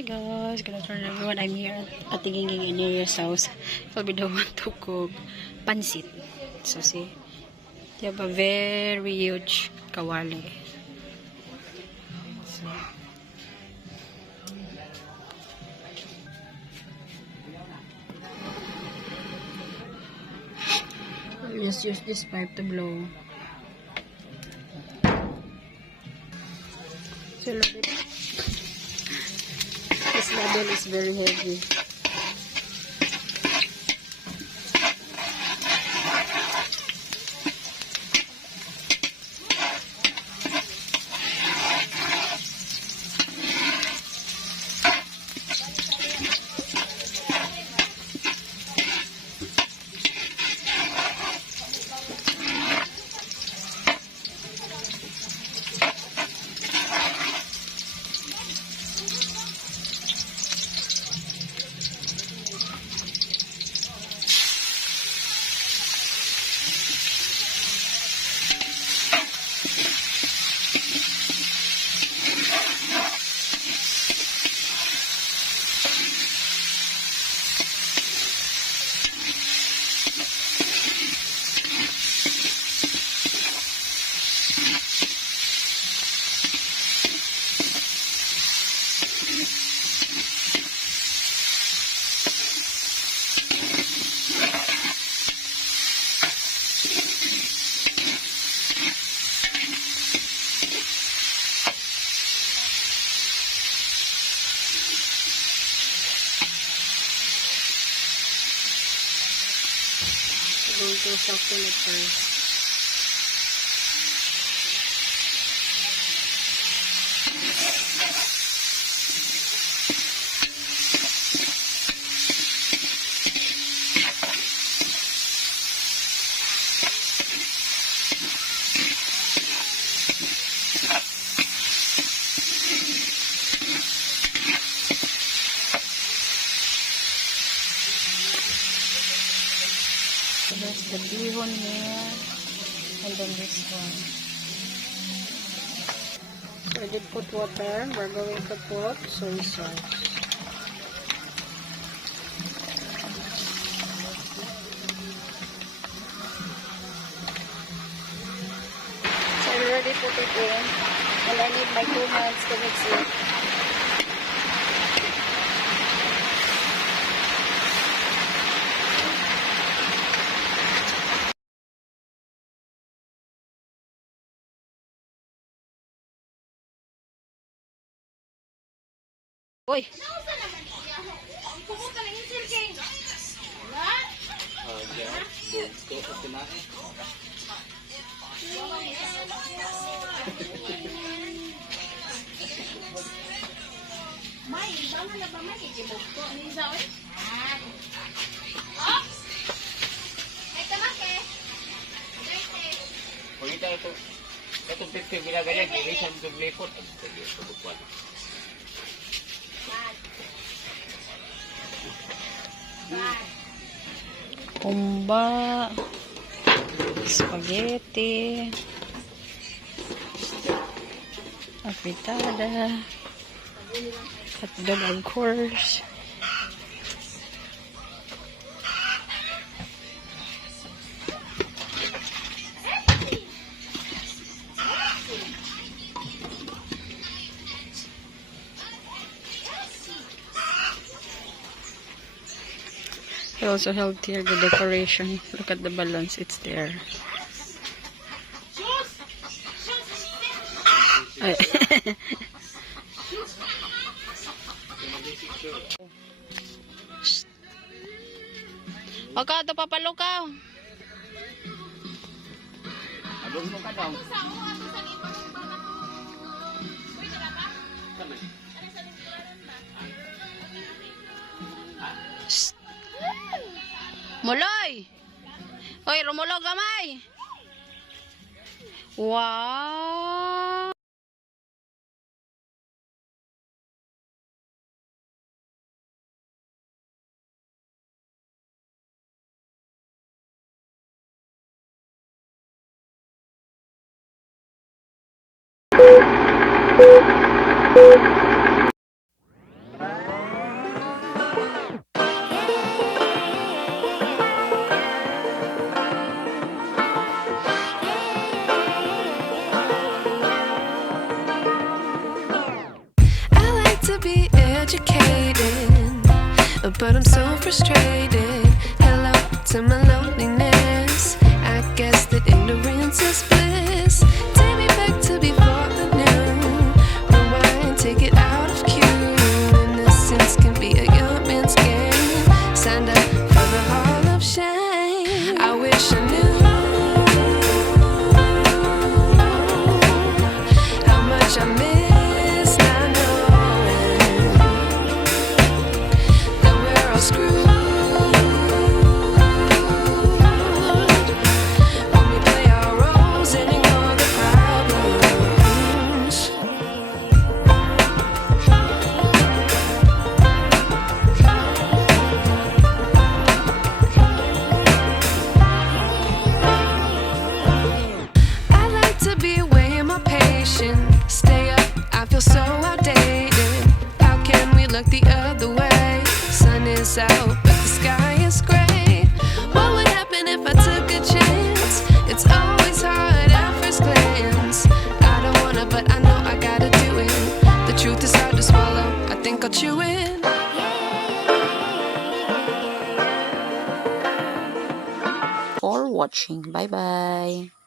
Hi guys, good afternoon everyone. I'm here at Tinginging in Nerea's house. I'll be the one to cook pansit. So see, they have a very huge kawali. So, we'll just use this pipe to blow. So look at it. This ladle is very heavy. Going to soften it first. So there's the bihon here, and then this one. So I did put water. We're going to put soy sauce. So I already put it in, and I need my 2 hands to mix it. Uy! Ito pipil ginagayan, irisan ng lipot. Kumba, spaghetti, afritada, hotdog of course. I also helped here the decoration. Look at the balloons, it's there. Ay. O ka, ito papalo ka. Abog mo ka daw. Muloy! Oy, rumulog gamay! Wow! frustrated. Hello to my loneliness. I guess that ignorance is bliss. Take me back to before I knew. Rewind, take it out of cue. Innocence can be a young man's game. Signed up for the hall of shame. I wish I knew how much I miss not knowing that we're all screwed when we play our roles and ignore the problems. I like to be away in my patience. Stay up, I feel so outdated. How can we look the other way? Sun is out, but the sky is gray. What would happen if I took a chance? It's always hard at first glance. I don't wanna, but I know I gotta do it. The truth is hard to swallow, I think I'll chew it. For watching. Bye bye.